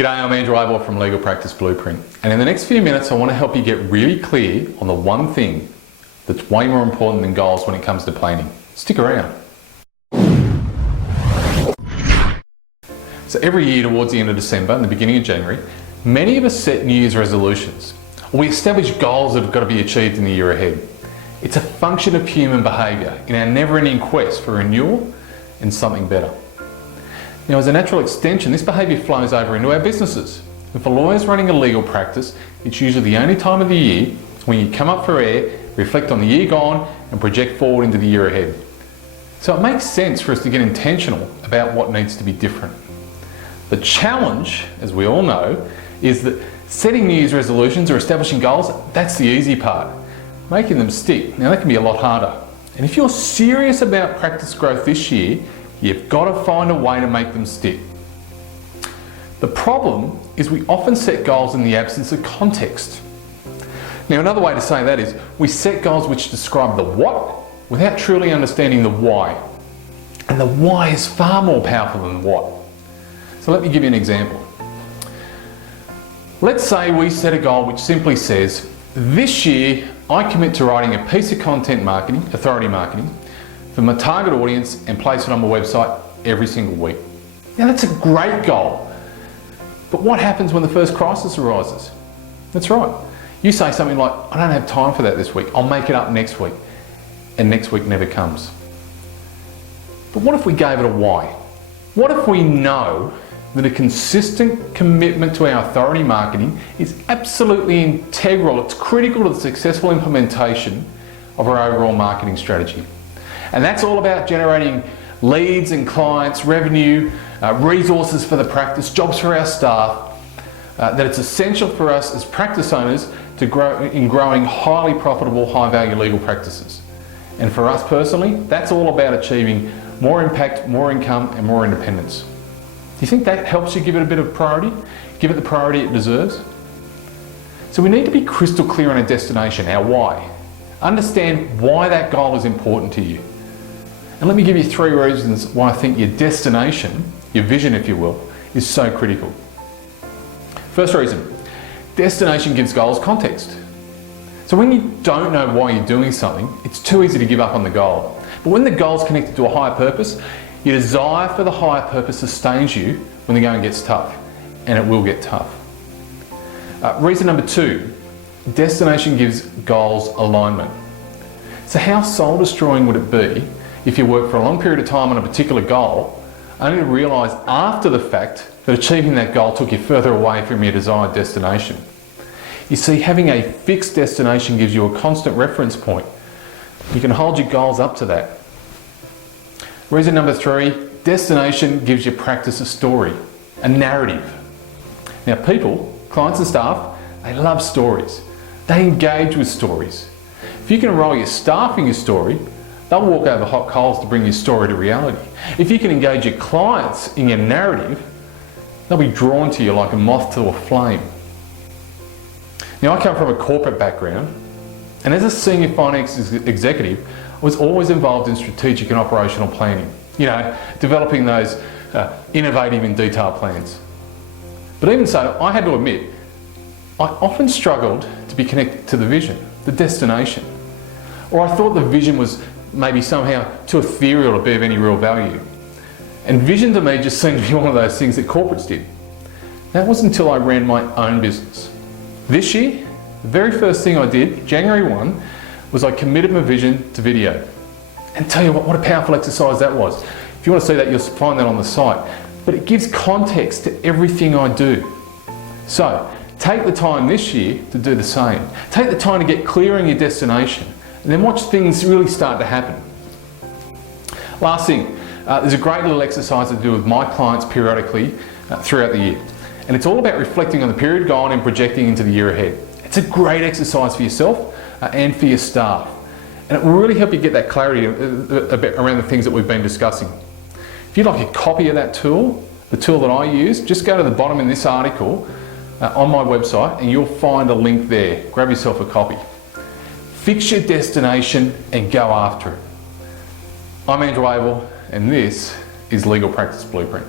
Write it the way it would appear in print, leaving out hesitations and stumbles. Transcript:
G'day, I'm Abel from Legal Practice Blueprint, and in the next few minutes I want to help you get really clear on the one thing that's way more important than goals when it comes to planning. Stick around. So every year towards the end of December and the beginning of January, many of us set New Year's resolutions. We establish goals that have got to be achieved in the year ahead. It's a function of human behaviour in our never-ending quest for renewal and something better. Now, as a natural extension, this behaviour flows over into our businesses. And for lawyers running a legal practice, it's usually the only time of the year when you come up for air, reflect on the year gone and project forward into the year ahead. So it makes sense for us to get intentional about what needs to be different. The challenge, as we all know, is that setting New Year's resolutions or establishing goals, that's the easy part. Making them stick, now that can be a lot harder. And if you're serious about practice growth this year, you've got to find a way to make them stick. The problem is we often set goals in the absence of context. Now, another way to say that is we set goals which describe the what without truly understanding the why. And the why is far more powerful than the what. So let me give you an example. Let's say we set a goal which simply says, this year I commit to writing a piece of content marketing, authority marketing, for my target audience and place it on my website every single week. Now that's a great goal, but what happens when the first crisis arises? That's right. You say something like, I don't have time for that this week, I'll make it up next week, and next week never comes. But what if we gave it a why? What if we know that a consistent commitment to our authority marketing is absolutely integral, it's critical to the successful implementation of our overall marketing strategy. And that's all about generating leads and clients, revenue, resources for the practice, jobs for our staff, that it's essential for us as practice owners to grow in growing highly profitable, high value legal practices. And for us personally, that's all about achieving more impact, more income and more independence. Do you think that helps you give it a bit of priority? Give it the priority it deserves? So we need to be crystal clear on our destination, our why. Understand why that goal is important to you. And let me give you 3 reasons why I think your destination, your vision if you will, is so critical. First reason, destination gives goals context. So when you don't know why you're doing something, it's too easy to give up on the goal. But when the goal is connected to a higher purpose, your desire for the higher purpose sustains you when the going gets tough, and it will get tough. Reason number 2, destination gives goals alignment. So how soul destroying would it be if you work for a long period of time on a particular goal, only to realise after the fact that achieving that goal took you further away from your desired destination? You see, having a fixed destination gives you a constant reference point. You can hold your goals up to that. Reason number 3, destination gives your practice a story, a narrative. Now people, clients and staff, they love stories. They engage with stories. If you can enroll your staff in your story, they'll walk over hot coals to bring your story to reality. If you can engage your clients in your narrative, they'll be drawn to you like a moth to a flame. Now I come from a corporate background, and as a senior finance executive, I was always involved in strategic and operational planning. You know, developing those innovative and detailed plans. But even so, I had to admit, I often struggled to be connected to the vision, the destination. Or I thought the vision was maybe somehow too ethereal to be of any real value. And vision to me just seemed to be one of those things that corporates did. That wasn't until I ran my own business. This year, the very first thing I did, January 1, was I committed my vision to video. And tell you what a powerful exercise that was. If you want to see that, you'll find that on the site. But it gives context to everything I do. So, take the time this year to do the same. Take the time to get clear on your destination, and then watch things really start to happen. Last thing, there's a great little exercise to do with my clients periodically throughout the year. And it's all about reflecting on the period gone and projecting into the year ahead. It's a great exercise for yourself and for your staff. And it will really help you get that clarity around the things that we've been discussing. If you'd like a copy of that tool, the tool that I use, just go to the bottom in this article on my website and you'll find a link there. Grab yourself a copy. Fix your destination and go after it. I'm Abel, and this is Legal Practice Blueprint.